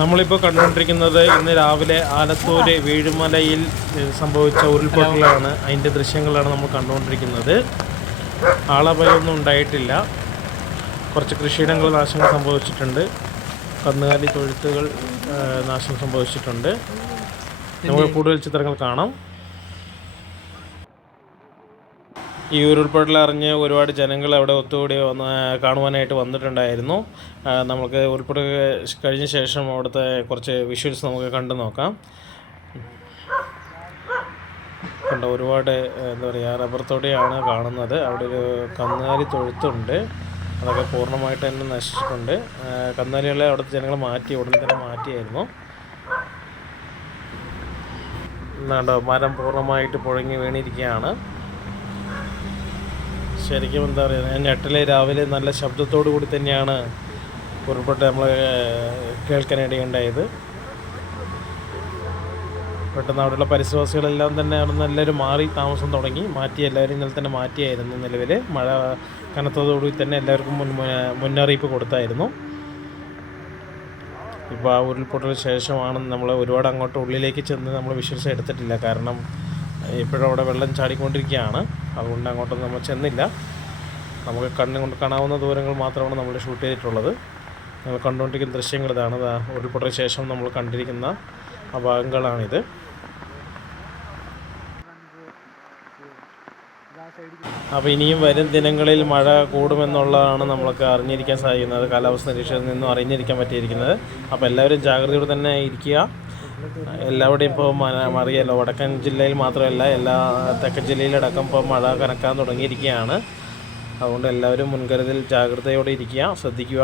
നമ്മളിപ്പോൾ കണ്ടുകൊണ്ടിരിക്കുന്നത് ഇന്ന് രാവിലെ ആലത്തൂര് വീഴുമലയിൽ സംഭവിച്ച ഉരുൾപൊട്ടലാണ് അതിന്റെ ദൃശ്യങ്ങളാണ് നമ്മൾ കണ്ടുകൊണ്ടിരിക്കുന്നത്. ആളപയൊന്നും ഉണ്ടായിട്ടില്ല. കുറച്ച് കൃഷിയിടങ്ങൾ നാശങ്ങൾ സംഭവിച്ചിട്ടുണ്ട്. കന്നുകാലി തൊഴുത്തുകൾ നാശം സംഭവിച്ചിട്ടുണ്ട്. നമുക്ക് കൂടുതൽ ചിത്രങ്ങൾ കാണാം. ഈ ഉരുൾപൊട്ടൽ അറിഞ്ഞ് ഒരുപാട് ജനങ്ങൾ അവിടെ ഒത്തുകൂടി വന്ന് കാണുവാനായിട്ട് വന്നിട്ടുണ്ടായിരുന്നു. നമുക്ക് ഉരുൾപൊട്ടൽ കഴിഞ്ഞ ശേഷം അവിടുത്തെ കുറച്ച് വിഷ്വൽസ് നമുക്ക് കണ്ടു നോക്കാം. കണ്ട ഒരുപാട് എന്താ പറയുക റബ്ബർ തൊടിയാണ് കാണുന്നത്. അവിടെ ഒരു കന്നുകാലി തൊഴുത്തുണ്ട്. അതൊക്കെ പൂർണമായിട്ട് തന്നെ നശിച്ചിട്ടുണ്ട്. കന്നുകാലികളെ അവിടുത്തെ ജനങ്ങൾ മാറ്റി ഉടനെ തന്നെ മാറ്റിയായിരുന്നു. എന്നാണ്ടോ മരം പൂർണമായിട്ട് പുഴങ്ങി വീണിരിക്കുകയാണ്. ശരിക്കും എന്താ പറയുക ഞാൻ ഞെട്ടലെ രാവിലെ നല്ല ശബ്ദത്തോടു കൂടി തന്നെയാണ് പുറപ്പെട്ട് നമ്മൾ കേൾക്കാനിടയുണ്ടായത് പെട്ടെന്ന് അവിടെയുള്ള പരിസരവാസികളെല്ലാം തന്നെ അവിടെ എല്ലാവരും മാറി താമസം തുടങ്ങി. മാറ്റി എല്ലാവരും ഇന്നലെ തന്നെ മാറ്റിയായിരുന്നു നിലവിൽ മഴ കനത്തതോടുകൂടി തന്നെ എല്ലാവർക്കും മുൻ മുന്നറിയിപ്പ് കൊടുത്തായിരുന്നു. ഇപ്പോൾ ആ ഉരുൾപൊട്ടലിന് ശേഷമാണ് നമ്മൾ ഒരുപാട് അങ്ങോട്ട് ഉള്ളിലേക്ക് ചെന്ന് നമ്മൾ വിഷ്വൽസ് എടുത്തിട്ടില്ല. കാരണം ഇപ്പോഴും അവിടെ വെള്ളം ചാടിക്കൊണ്ടിരിക്കുകയാണ്. അതുകൊണ്ട് അങ്ങോട്ടൊന്നും നമ്മൾ ചെന്നില്ല. നമുക്ക് കണ്ണു കൊണ്ട് കാണാവുന്ന ദൂരങ്ങൾ മാത്രമാണ് നമ്മൾ ഷൂട്ട് ചെയ്തിട്ടുള്ളത്. നമ്മൾ കണ്ടുകൊണ്ടിരിക്കുന്ന ദൃശ്യങ്ങൾ ഇതാണ്. ദാ ഉരുൾപൊട്ടലിന് ശേഷം നമ്മൾ കണ്ടിരിക്കുന്ന ആ ഭാഗങ്ങളാണിത്. അപ്പോൾ ഇനിയും വരും ദിനങ്ങളിൽ മഴ കൂടുമെന്നുള്ളതാണ് നമ്മൾക്ക് അറിഞ്ഞിരിക്കാൻ സാധിക്കുന്നത്. കാലാവസ്ഥ നിരീക്ഷണത്തിൽ നിന്നും അറിഞ്ഞിരിക്കാൻ പറ്റിയിരിക്കുന്നത്. അപ്പോൾ എല്ലാവരും ജാഗ്രതയോടെ തന്നെ ഇരിക്കുക. എല്ലാവിടെയും ഇപ്പോൾ അറിയാലോ വടക്കൻ ജില്ലയിൽ മാത്രമല്ല എല്ലാ തെക്കൻ ജില്ലയിലടക്കം ഇപ്പോൾ മഴ കനക്കാൻ തുടങ്ങിയിരിക്കുകയാണ്. അതുകൊണ്ട് എല്ലാവരും മുൻകരുതൽ ജാഗ്രതയോടെ ഇരിക്കുക ശ്രദ്ധിക്കുക.